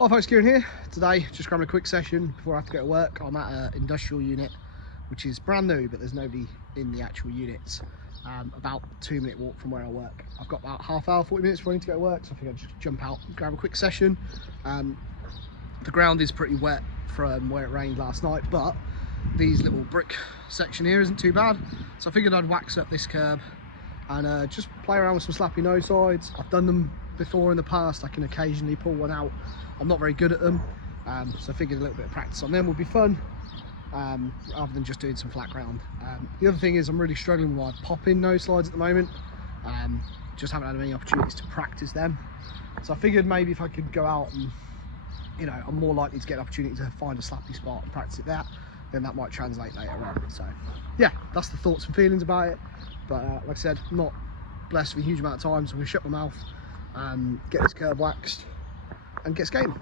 Hi folks, Kieran here. Today, just grabbing a quick session before I have to go to work. I'm at an industrial unit, which is brand new, but there's nobody in the actual units. About 2-minute walk from where I work. I've got about half hour, 40 minutes before I need to go to work, so I think I'll just jump out and grab a quick session. The ground is pretty wet from where it rained last night, but these little brick section here isn't too bad. So I figured I'd wax up this curb and just play around with some Slappy Noseslides. I've done them before in the past. I can occasionally pull one out. I'm not very good at them, so I figured a little bit of practice on them would be fun, rather than just doing some flat ground. The other thing is I'm really struggling with my pop-in Noseslides at the moment. Just haven't had many opportunities to practice them. So I figured maybe if I could go out and, you know, I'm more likely to get an opportunity to find a slappy spot and practice it there, then that might translate later on. So yeah, that's the thoughts and feelings about it. But like I said, I'm not blessed with a huge amount of time, so I'm gonna shut my mouth and get this curb waxed and get skating.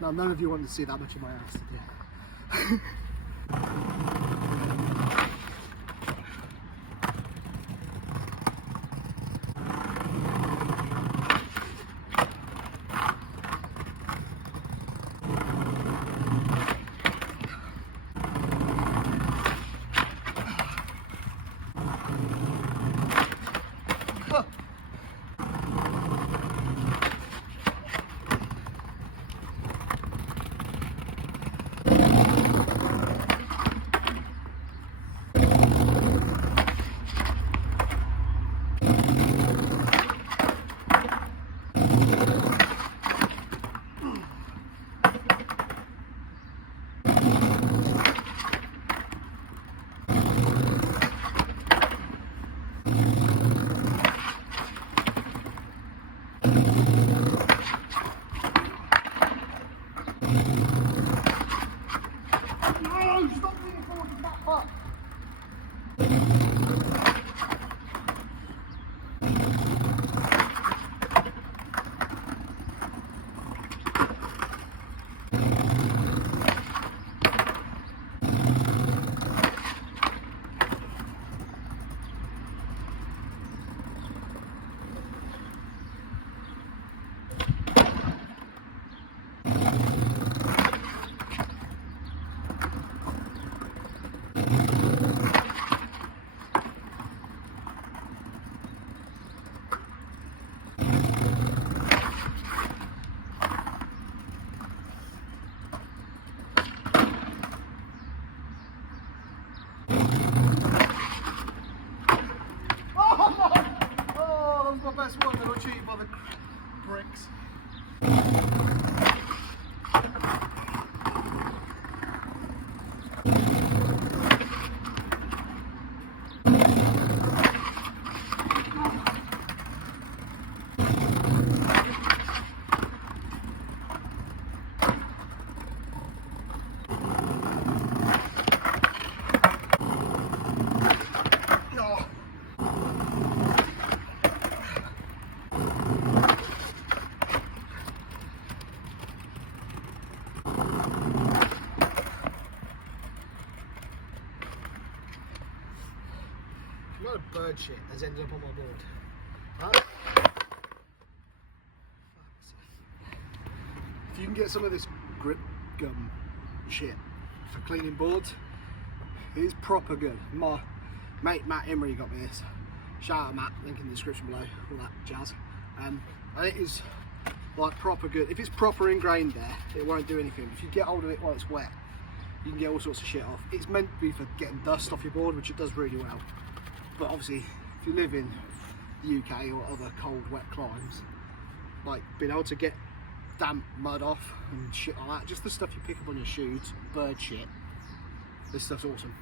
Now, none of you wanted to see that much of my ass, did you? Best one, I got cheated by the bricks. A lot of bird shit has ended up on my board. Right? If you can get some of this grip gum shit for cleaning boards, it is proper good. My mate Matt Emery got me this. Shout out Matt, link in the description below, all that jazz. And it is like proper good. If it's proper ingrained there, it won't do anything. If you get hold of it while it's wet, you can get all sorts of shit off. It's meant to be for getting dust off your board, which it does really well. But obviously, if you live in the UK or other cold, wet climes, like being able to get damp mud off and shit like that, just the stuff you pick up on your shoes, bird shit, this stuff's awesome.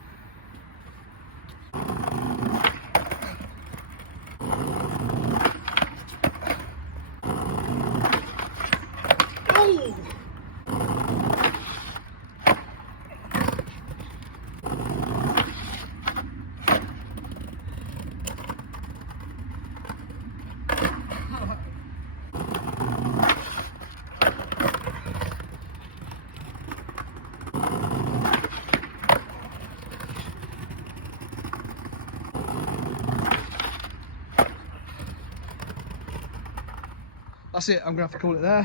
that's it. I'm gonna have to call it there.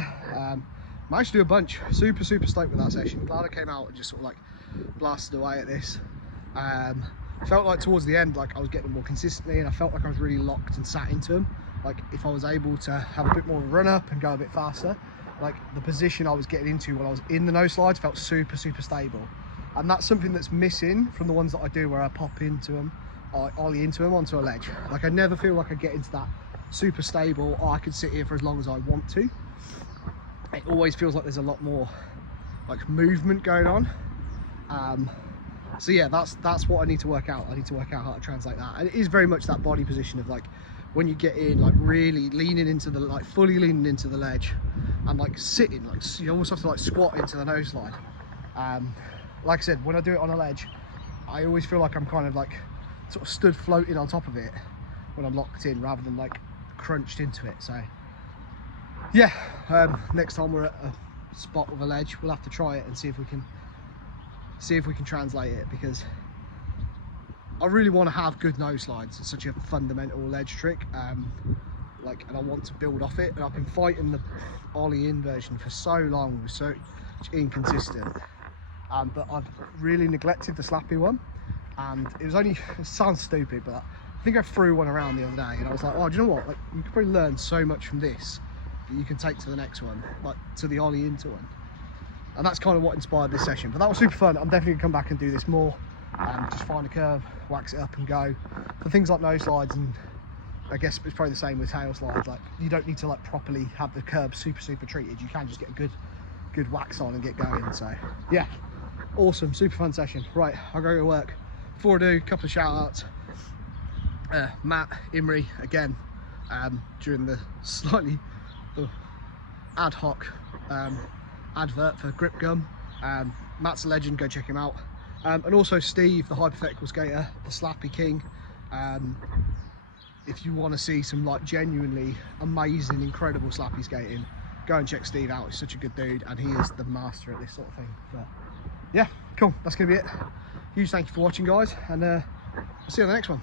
Managed to do a bunch. Super stoked with that session. Glad I came out and just sort of like blasted away at this. Felt like towards the end, like I was getting more consistently, and I felt like I was really locked and sat into them. Like if I was able to have a bit more of a run up and go a bit faster, like the position I was getting into when I was in the nose slides felt super stable. And that's something that's missing from the ones that I do where I pop into them, I ollie into them onto a ledge. Like I never feel like I get into that super stable, I could sit here for as long as I want to. It always feels like there's a lot more like movement going on. So yeah, that's what I need to work out. I need to work out how to translate that. And it is very much that body position of like when you get in, like really leaning into the, like fully leaning into the ledge and like sitting, like you almost have to like squat into the nose slide. Like I said, when I do it on a ledge, I always feel like I'm kind of like sort of stood floating on top of it when I'm locked in rather than like crunched into it. So yeah, next time we're at a spot with a ledge, we'll have to try it and see if we can translate it, because I really want to have good nose slides. It's such a fundamental ledge trick, and I want to build off it. And I've been fighting the ollie in version for so long, with so inconsistent, but I've really neglected the slappy one. And it was only, it sounds stupid, but I think I threw one around the other day and I was like, oh, do you know what, like you could probably learn so much from this that you can take to the next one, like to the ollie into one. And that's kind of what inspired this session. But that was super fun. I'm definitely gonna come back and do this more. Just find a curve, wax it up and go. For things like nose slides, and I guess it's probably the same with tail slides, like you don't need to like properly have the curb super treated. You can just get a good wax on and get going. So yeah, awesome, super fun session. Right, I'll go to work. Before I do, a couple of shout outs. Matt, Imri, again, during the slightly ad hoc advert for grip gum. Matt's a legend, go check him out. And also Steve, the hypothetical skater, the Slappy King. If you want to see some like genuinely amazing, incredible slappy skating, go and check Steve out. He's such a good dude, and he is the master at this sort of thing. But yeah, cool, that's gonna be it. Huge thank you for watching, guys, and I'll see you on the next one.